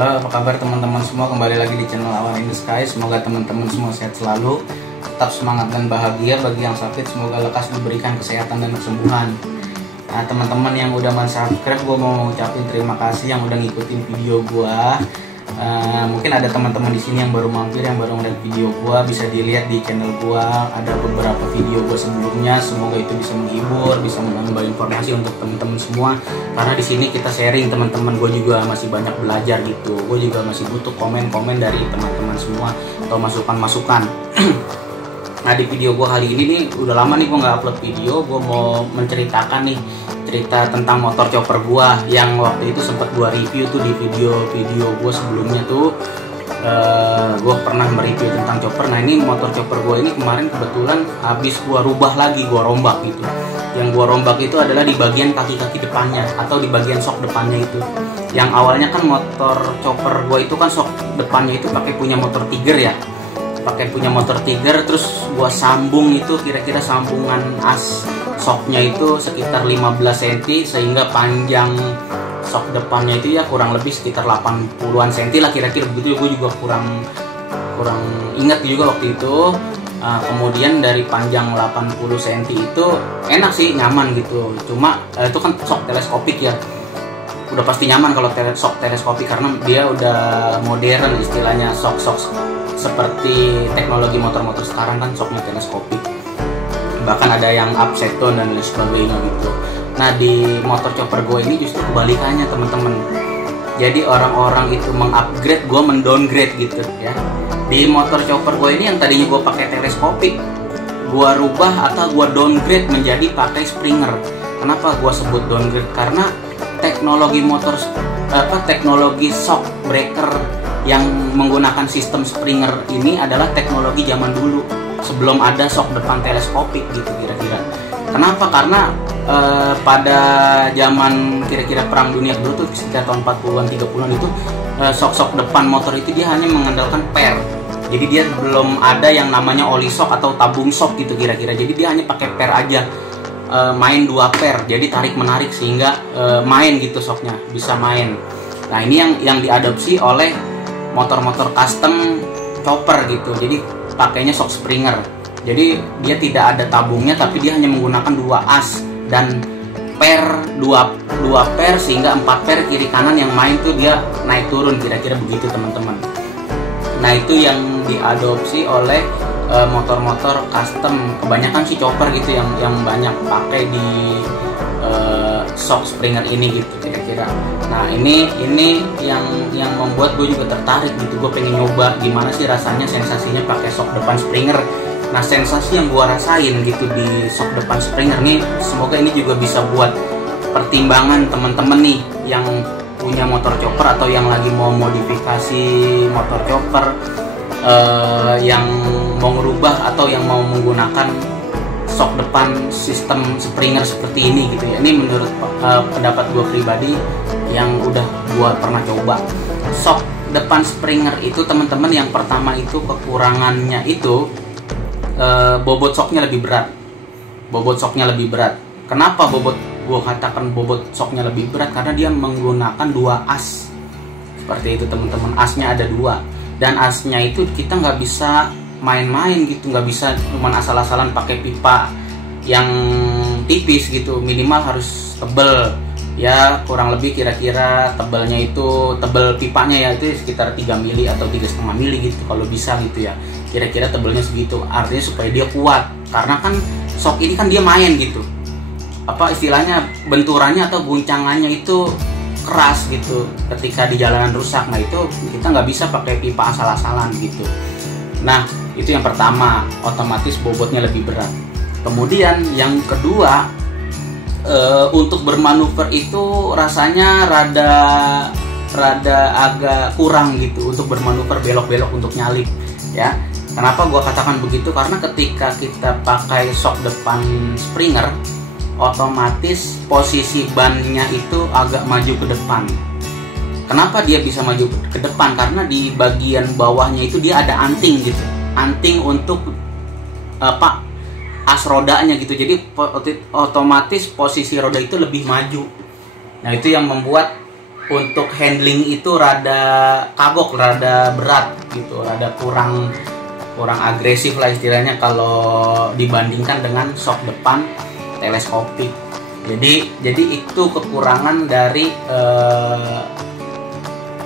Halo, apa kabar teman-teman semua? Kembali lagi di channel Awan in the Sky. Semoga teman-teman semua sehat selalu, tetap semangat dan bahagia. Bagi yang sakit, semoga lekas diberikan kesehatan dan kesembuhan. Nah, teman-teman yang udah subscribe, gue mau ucapin terima kasih yang udah ngikutin video gue. Mungkin ada teman-teman di sini yang baru mampir, yang baru ngeliat video gue, bisa dilihat di channel gue. Ada beberapa video gue sebelumnya. Semoga itu bisa menghibur, bisa menambah informasi untuk teman-teman semua. Karena di sini kita sharing, teman-teman. Gue juga masih banyak belajar gitu. Gue juga masih butuh komen-komen dari teman-teman semua atau masukan-masukan. Nah, di video gue kali ini nih, udah lama nih gue nggak upload video. Gue mau menceritakan nih cerita tentang motor chopper gua yang waktu itu sempat gua review tuh di video gua sebelumnya tuh. Gua pernah mereview tentang chopper. Nah, ini motor chopper gua ini kemarin kebetulan habis gua rubah lagi, gua rombak gitu. Yang gua rombak itu adalah di bagian kaki-kaki depannya atau di bagian shock depannya itu. Yang awalnya kan motor chopper gua itu kan shock depannya itu pakai punya motor Tiger ya. Pakai punya motor Tiger, terus gua sambung itu kira-kira sambungan as shocknya itu sekitar 15 cm, sehingga panjang shock depannya itu ya kurang lebih sekitar 80-an cm lah kira-kira begitu. Gue juga kurang ingat juga waktu itu. Kemudian dari panjang 80 cm itu enak sih, nyaman gitu. Cuma itu kan shock teleskopik ya, udah pasti nyaman kalau shock teleskopik karena dia udah modern istilahnya. Shock seperti teknologi motor-motor sekarang kan shocknya teleskopik, bahkan ada yang upside down dan lain sebagainya gitu. Nah, di motor chopper gue ini justru kebalikannya teman-teman. Jadi orang-orang itu mengupgrade, gue mendowngrade gitu ya. Di motor chopper gue ini yang tadinya gue pakai teleskopik, gue rubah atau gue downgrade menjadi pakai Springer. Kenapa gue sebut downgrade? Karena teknologi teknologi shock breaker yang menggunakan sistem Springer ini adalah teknologi zaman dulu, sebelum ada shock depan teleskopik gitu kira-kira. Kenapa? Karena pada zaman kira-kira perang dunia kedua tuh sekitar tahun 40-an 30-an itu shock depan motor itu dia hanya mengandalkan per. Jadi dia belum ada yang namanya oli shock atau tabung shock gitu kira-kira. Jadi dia hanya pakai per aja, main 2 per. Jadi tarik menarik sehingga main gitu shocknya, bisa main. Nah, ini yang diadopsi oleh motor-motor custom chopper gitu. Jadi pakainya shock Springer. Jadi dia tidak ada tabungnya, tapi dia hanya menggunakan 2 as dan per 2 per sehingga 4 per kiri kanan yang main tuh dia naik turun kira-kira begitu teman-teman. Nah, itu yang diadopsi oleh motor-motor custom, kebanyakan sih chopper gitu yang banyak pakai di shock Springer ini gitu kira-kira. Nah, ini yang membuat gue juga tertarik gitu. Gue pengen nyoba gimana sih rasanya, sensasinya pakai shock depan Springer. Nah, sensasi yang gue rasain gitu di shock depan Springer nih, semoga ini juga bisa buat pertimbangan teman-teman nih yang punya motor chopper atau yang lagi mau modifikasi motor chopper, yang mau ngerubah atau yang mau menggunakan shock depan sistem Springer seperti ini gitu ya. Ini menurut pendapat gue pribadi yang udah gue pernah coba. Shock depan Springer itu teman-teman, yang pertama itu kekurangannya itu bobot shocknya lebih berat. Bobot shocknya lebih berat. Kenapa gue katakan bobot shocknya lebih berat? Karena dia menggunakan 2 as. Seperti itu teman-teman, asnya ada 2. Dan asnya itu kita nggak bisa main-main gitu, nggak bisa cuman asal-asalan pakai pipa yang tipis gitu, minimal harus tebel ya, kurang lebih kira-kira tebelnya itu, tebel pipanya ya itu sekitar 3 mili atau 3,5 mili gitu kalau bisa gitu ya, kira-kira tebelnya segitu. Artinya supaya dia kuat, karena kan shock ini kan dia main gitu, apa istilahnya, benturannya atau guncangannya itu keras gitu ketika di jalanan rusak. Nah, itu kita nggak bisa pakai pipa asal-asalan gitu. Nah, itu yang pertama, otomatis bobotnya lebih berat. Kemudian yang kedua, untuk bermanuver itu rasanya rada agak kurang gitu untuk bermanuver belok-belok untuk nyalip ya. Kenapa gua katakan begitu? Karena ketika kita pakai shock depan Springer, otomatis posisi bannya itu agak maju ke depan. Kenapa dia bisa maju ke depan? Karena di bagian bawahnya itu dia ada anting gitu, anting untuk as rodanya gitu. Jadi otomatis posisi roda itu lebih maju. Nah, itu yang membuat untuk handling itu rada kagok, rada berat gitu, rada kurang agresif lah istilahnya kalau dibandingkan dengan shock depan teleskopik. Jadi itu kekurangan dari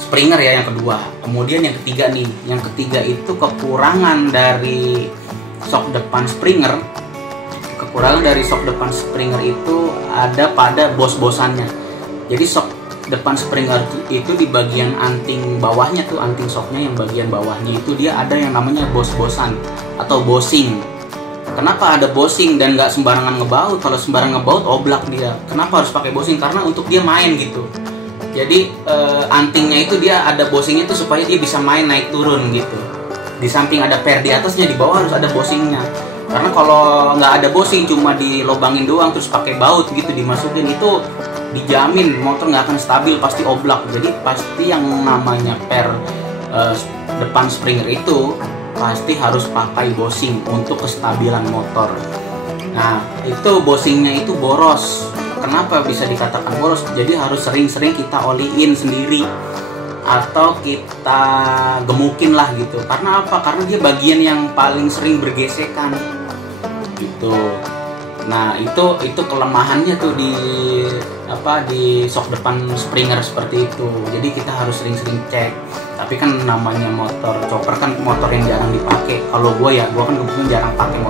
Springer ya, yang kedua. Kemudian yang ketiga nih, yang ketiga itu kekurangan dari shock depan Springer. Kekurangan dari shock depan Springer itu ada pada bos-bosannya. Jadi shock depan Springer itu di bagian anting bawahnya tuh, anting shocknya yang bagian bawahnya itu dia ada yang namanya bos-bosan atau bossing. Kenapa ada bossing dan nggak sembarangan ngebaut? Kalau sembarangan ngebaut oblak dia. Kenapa harus pakai bossing? Karena untuk dia main gitu. Jadi antingnya itu dia ada bossingnya itu supaya dia bisa main naik turun gitu. Di samping ada per di atasnya, di bawah harus ada bossingnya. Karena kalau nggak ada bossing, cuma dilobangin doang terus pakai baut gitu dimasukin, itu dijamin motor nggak akan stabil, pasti oblak. Jadi pasti yang namanya per depan Springer itu pasti harus pakai bossing untuk kestabilan motor. Nah itu bossingnya itu boros. Kenapa bisa dikatakan boros? Jadi harus sering-sering kita oliin sendiri atau kita gemukin lah gitu. Karena apa? Karena dia bagian yang paling sering bergesekan gitu. Nah itu kelemahannya tuh di shock depan Springer seperti itu. Jadi kita harus sering-sering cek. Tapi kan namanya motor chopper kan motor yang jarang dipakai. Kalau gue kan kebetulan jarang pakai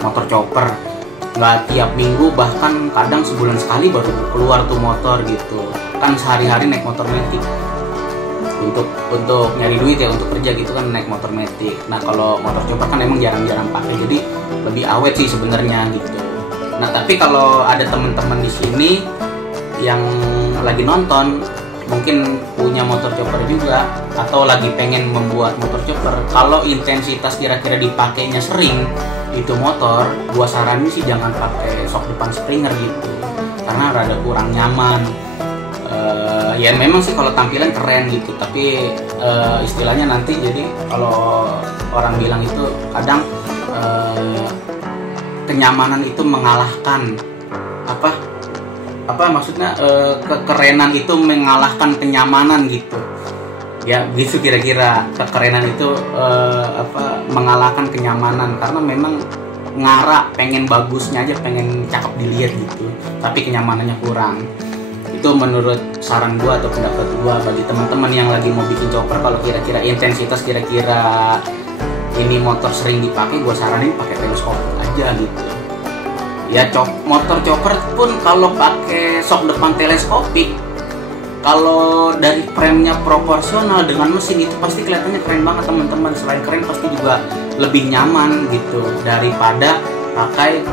motor chopper. Nggak tiap minggu, bahkan kadang sebulan sekali baru keluar tuh motor gitu. Kan sehari-hari naik motor metik. Untuk nyari duit ya, untuk kerja gitu kan naik motor metik. Nah kalau motor chopper kan emang jarang-jarang pakai, jadi lebih awet sih sebenarnya gitu. Nah tapi kalau ada teman-teman di sini yang lagi nonton mungkin punya motor chopper juga atau lagi pengen membuat motor chopper, kalau intensitas kira-kira dipakainya sering itu motor, gua saranin sih jangan pakai shock depan Springer gitu, karena rada kurang nyaman. Ya memang sih kalau tampilan keren gitu, tapi istilahnya nanti jadi kalau orang bilang itu kadang kenyamanan itu mengalahkan apa maksudnya, kekerenan itu mengalahkan kenyamanan gitu ya, gitu kira-kira. Kekerenan itu mengalahkan kenyamanan, karena memang ngara pengen bagusnya aja, pengen cakep dilihat gitu, tapi kenyamanannya kurang. Itu menurut saran gua atau pendapat gua bagi teman-teman yang lagi mau bikin chopper. Kalau kira-kira intensitas kira-kira ini motor sering dipakai, gua saranin pakai teleskopik aja gitu ya. Motor chopper pun kalau pakai shock depan teleskopik, kalau dari frame-nya proporsional dengan mesin itu pasti kelihatannya keren banget teman-teman. Selain keren pasti juga lebih nyaman gitu daripada pakai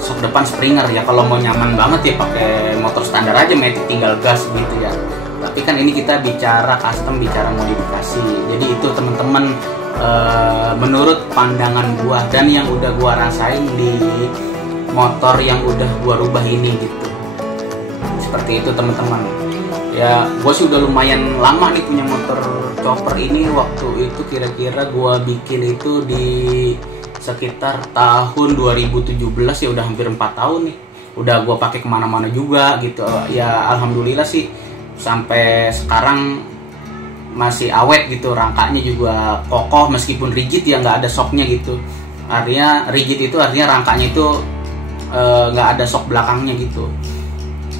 shock depan Springer ya. Kalau mau nyaman banget ya pakai motor standar aja, matic tinggal gas gitu ya. Tapi kan ini kita bicara custom, bicara modifikasi. Jadi itu teman-teman menurut pandangan gua dan yang udah gua rasain di motor yang udah gua rubah ini gitu. Seperti itu teman-teman. Ya, gue sih udah lumayan lama nih punya motor chopper ini. Waktu itu kira-kira gue bikin itu di sekitar tahun 2017 ya, udah hampir 4 tahun nih. Udah gue pakai kemana-mana juga gitu. Ya alhamdulillah sih sampai sekarang masih awet gitu. Rangkanya juga kokoh meskipun rigid ya, nggak ada shocknya gitu. Artinya rigid itu artinya rangkanya itu nggak ada shock belakangnya gitu.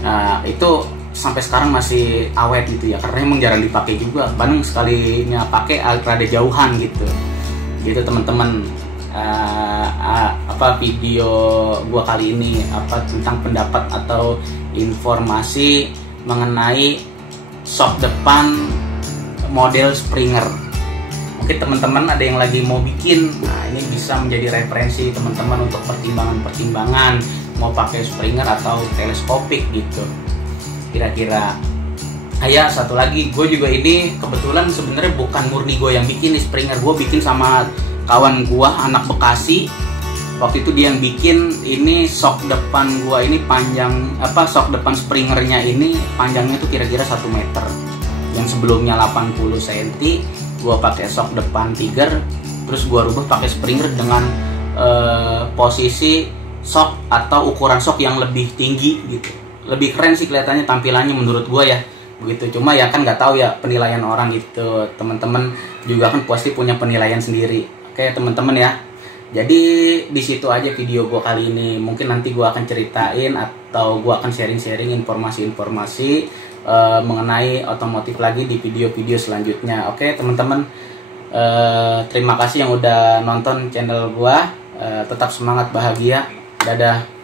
Nah itu sampai sekarang masih awet gitu ya, karena emang jarang dipakai juga. Bandung sekalinya pakai rada jauhan gitu teman-teman. Video gua kali ini tentang pendapat atau informasi mengenai shock depan model Springer. Mungkin teman-teman ada yang lagi mau bikin, nah ini bisa menjadi referensi teman-teman untuk pertimbangan mau pakai Springer atau teleskopik gitu kira-kira. Ya satu lagi, gue juga ini kebetulan sebenarnya bukan murni gue yang bikin nih Springer. Gue bikin sama kawan gue anak Bekasi. Waktu itu dia yang bikin ini shock depan gue ini panjang shock depan Springernya ini panjangnya tuh kira-kira 1 meter. Yang sebelumnya 80 cm gue pakai shock depan Tiger, terus gue rubah pakai Springer dengan posisi shock atau ukuran shock yang lebih tinggi gitu. Lebih keren sih kelihatannya tampilannya menurut gue ya. begitu. Cuma ya kan nggak tahu ya penilaian orang gitu, teman-teman juga kan pasti punya penilaian sendiri. Oke teman-teman ya, jadi di situ aja video gue kali ini. Mungkin nanti gue akan ceritain atau gue akan sharing-sharing informasi-informasi mengenai otomotif lagi di video-video selanjutnya. Oke teman-teman, terima kasih yang udah nonton channel gue. Tetap semangat, bahagia, dadah.